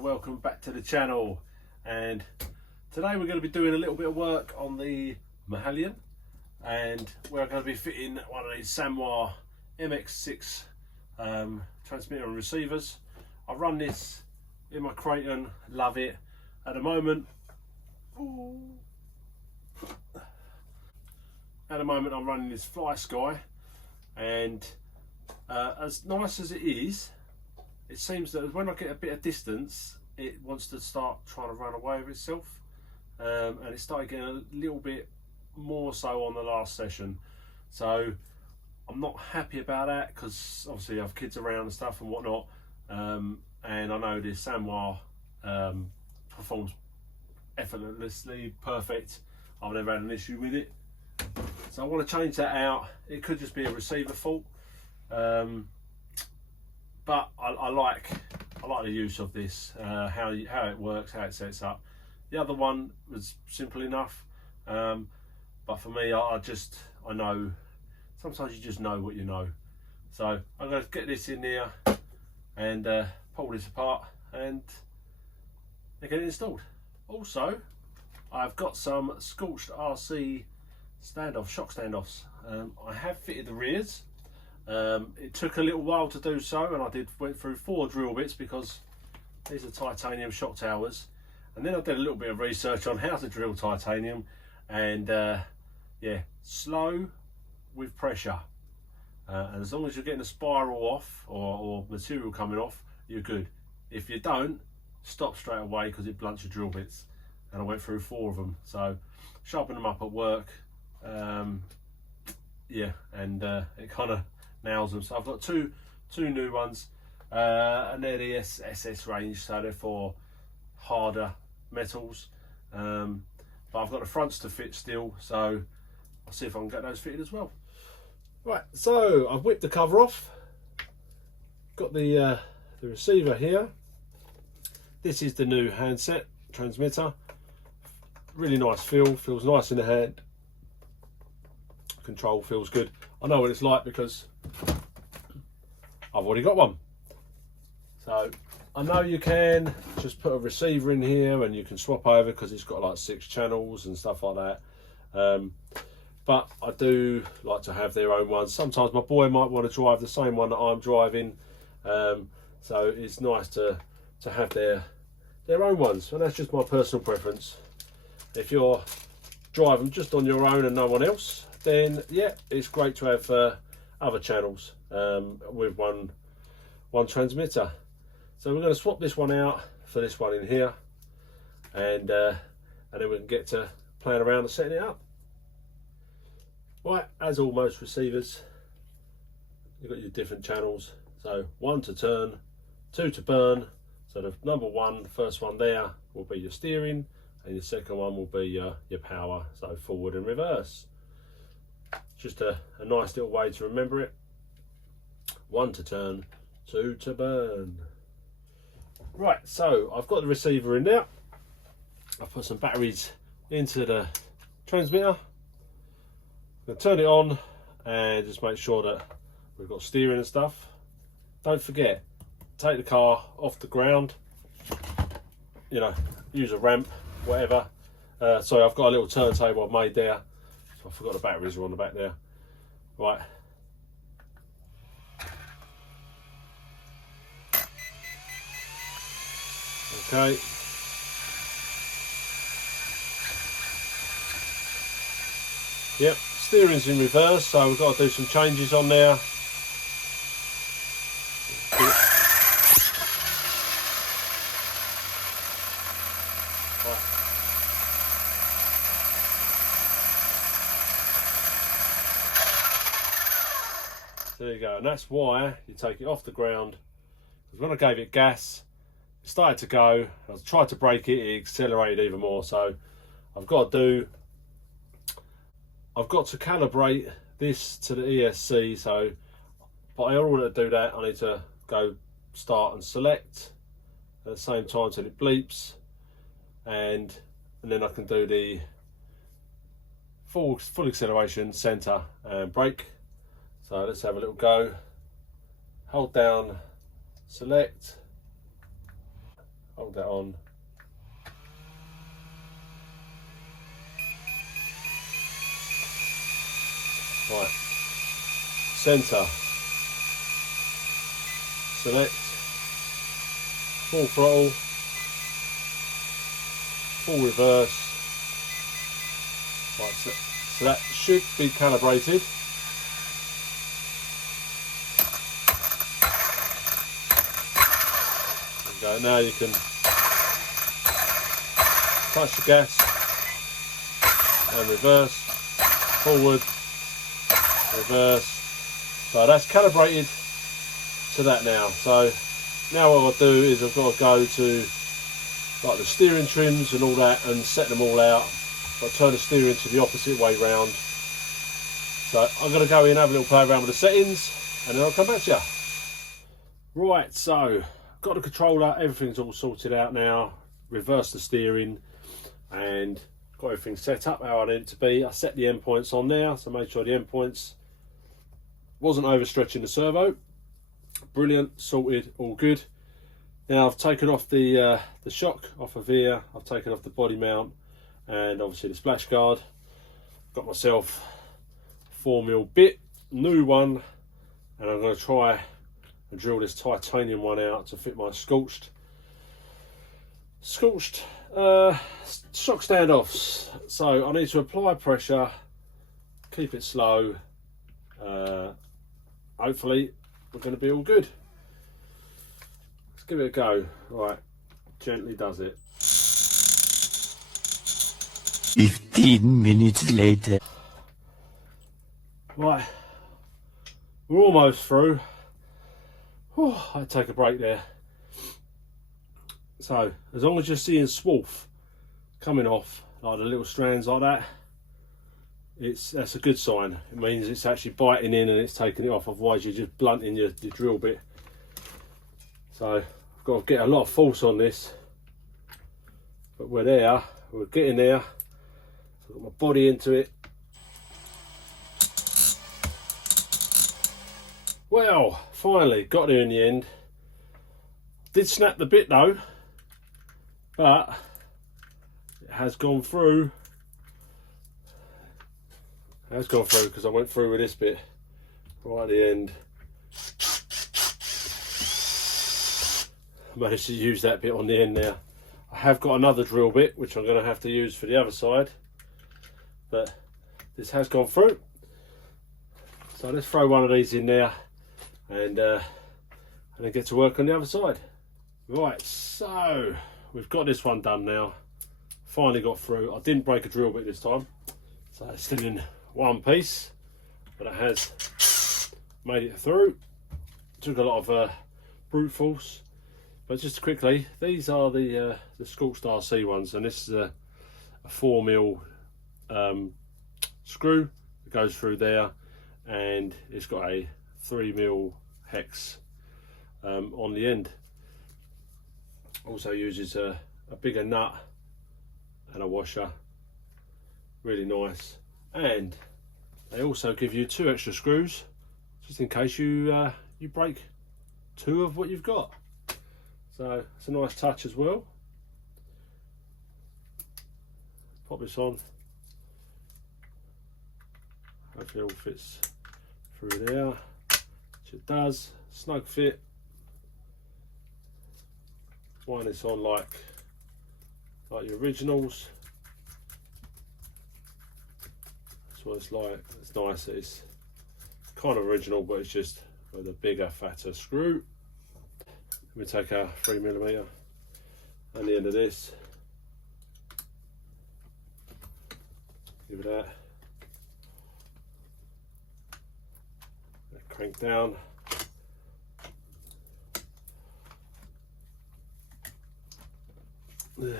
welcome back to the channel. And today we're going to be doing a little bit of work on the Mojalian, and we're going to be fitting one of these Samoa MX6 transmitter and receivers. I run this in my Creighton, love it. At the moment, I'm running this Fly Sky, and as nice as it is, it seems that when I get a bit of distance, it wants to start trying to run away with itself, and it started getting a little bit more so on the last session. So I'm not happy about that, because obviously I have kids around and stuff and whatnot, and I know this Samoa performs effortlessly perfect. I've never had an issue with it, so I want to change that out. It could just be a receiver fault, but I like the use of this, how it works, how it sets up. The other one was simple enough, but for me, I know sometimes you just know what you know. So I'm going to get this in there and pull this apart and get it installed. Also, I've got some Scorched RC shock standoffs. I have fitted the rears. It took a little while to do so, and I went through 4 drill bits because these are titanium shock towers. And then I did a little bit of research on how to drill titanium, and yeah, slow with pressure. And as long as you're getting a spiral off or material coming off, you're good. If you don't, stop straight away, because it blunts your drill bits. And I went through 4 of them, so sharpen them up at work. Yeah, and it kind of nails them. So I've got two new ones, and they're the SS range, so they're for harder metals. But I've got the fronts to fit still, so I'll see if I can get those fitted as well. Right, so I've whipped the cover off. Got the receiver here. This is the new handset transmitter. Really nice feel, feels nice in the hand. Control feels good. I know what it's like because I've already got one. So I know you can just put a receiver in here and you can swap over, because it's got like 6 channels and stuff like that. But I do like to have their own ones. Sometimes my boy might want to drive the same one that I'm driving, so it's nice to have their own ones. And that's just my personal preference. If you're driving just on your own and no one else, then yeah, it's great to have other channels with one transmitter. So we're going to swap this one out for this one in here, and then we can get to playing around and setting it up. Right, as all most receivers, you've got your different channels. So 1 to turn, 2 to burn. So the number 1, first one there, will be your steering, and your second one will be your power, so forward and reverse. Just a nice little way to remember it. 1 to turn, 2 to burn. Right, so I've got the receiver in there. I've put some batteries into the transmitter. I'm going to turn it on and just make sure that we've got steering and stuff. Don't forget, take the car off the ground, you know, use a ramp, whatever. So I've got a little turntable I've made there. I forgot the batteries are on the back there. Right. Okay. Yep, steering's in reverse, so we've got to do some changes on there. There you go, and that's why you take it off the ground, because when I gave it gas, it started to go. I tried to brake it, it accelerated even more. So I've got to calibrate this to the ESC. So, but in order to do that, I need to go start and select at the same time till it bleeps, and then I can do the full acceleration, center, and brake. So let's have a little go. Hold down select, lock that on. Right, centre, select, full throttle, full reverse. Right, so that should be calibrated. There we go. Now you can touch the gas and reverse, forward, reverse. So that's calibrated to that now. So now what I'll do is I've got to go to like the steering trims and all that and set them all out. I'll turn the steering to the opposite way round. So I'm going to go in and have a little play around with the settings and then I'll come back to you. Right, so got the controller, everything's all sorted out now. Reverse the steering and got everything set up how I need it to be. I set the endpoints on there, so made sure the endpoints wasn't overstretching the servo. Brilliant, sorted, all good. Now I've taken off the shock off of here. I've taken off the body mount and obviously the splash guard. Got myself 4mm bit, new one, and I'm going to try and drill this titanium one out to fit my Scorched shock standoffs. So I need to apply pressure, keep it slow. Hopefully we're going to be all good. Let's give it a go. Right, gently does it. 15 minutes later. Right, we're almost through. Whew, I'd take a break there. So as long as you're seeing swarf coming off, like the little strands like that, that's a good sign. It means it's actually biting in and it's taking it off, otherwise you're just blunting your drill bit. So I've got to get a lot of force on this, but we're there, we're getting there. So I've got my body into it. Well, finally got there in the end. Did snap the bit though, but it has gone through. It has gone through because I went through with this bit right at the end. I managed to use that bit on the end there. I have got another drill bit which I'm going to have to use for the other side, but this has gone through. So let's throw one of these in there and then get to work on the other side. Right, so we've got this one done now. Finally got through. I didn't break a drill bit this time, so it's still in one piece, but it has made it through. Took a lot of brute force, but just quickly, these are the Scorched RC ones, and this is a 4mm screw that goes through there, and it's got a 3mm hex on the end. Also uses a bigger nut and a washer, really nice. And they also give you 2 extra screws just in case you break 2 of what you've got. So it's a nice touch as well. Pop this on. Hopefully it all fits through there, which it does. Snug fit. Wind this on like your originals. That's what it's like. It's nice. It's kind of original, but it's just with a bigger, fatter screw. Let me take a 3mm and the end of this. Give it that. Crank down. Make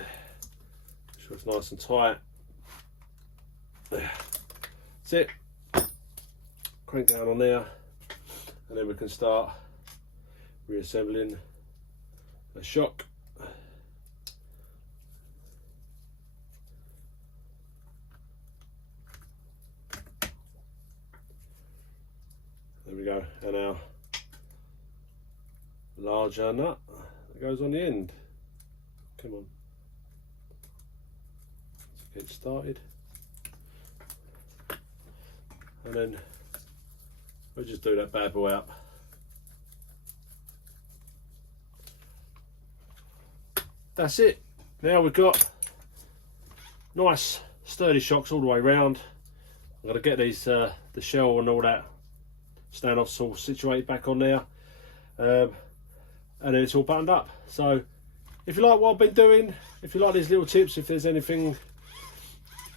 sure it's nice and tight. That's it. Crank down on there, and then we can start reassembling the shock. There we go, and our larger nut that goes on the end. Come on. Let's get started. And then we'll just do that bad boy up. That's it. Now we've got nice sturdy shocks all the way round. I'm going to get these the shell and all that standoffs all situated back on there, and then it's all buttoned up. So if you like what I've been doing, if you like these little tips, if there's anything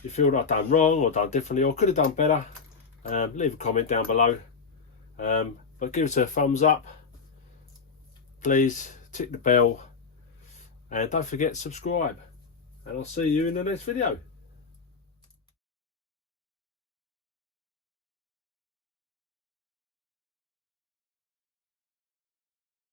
you feel that I've done wrong or done differently or could have done better, leave a comment down below. But give us a thumbs up, please, tick the bell, and don't forget to subscribe, and I'll see you in the next video.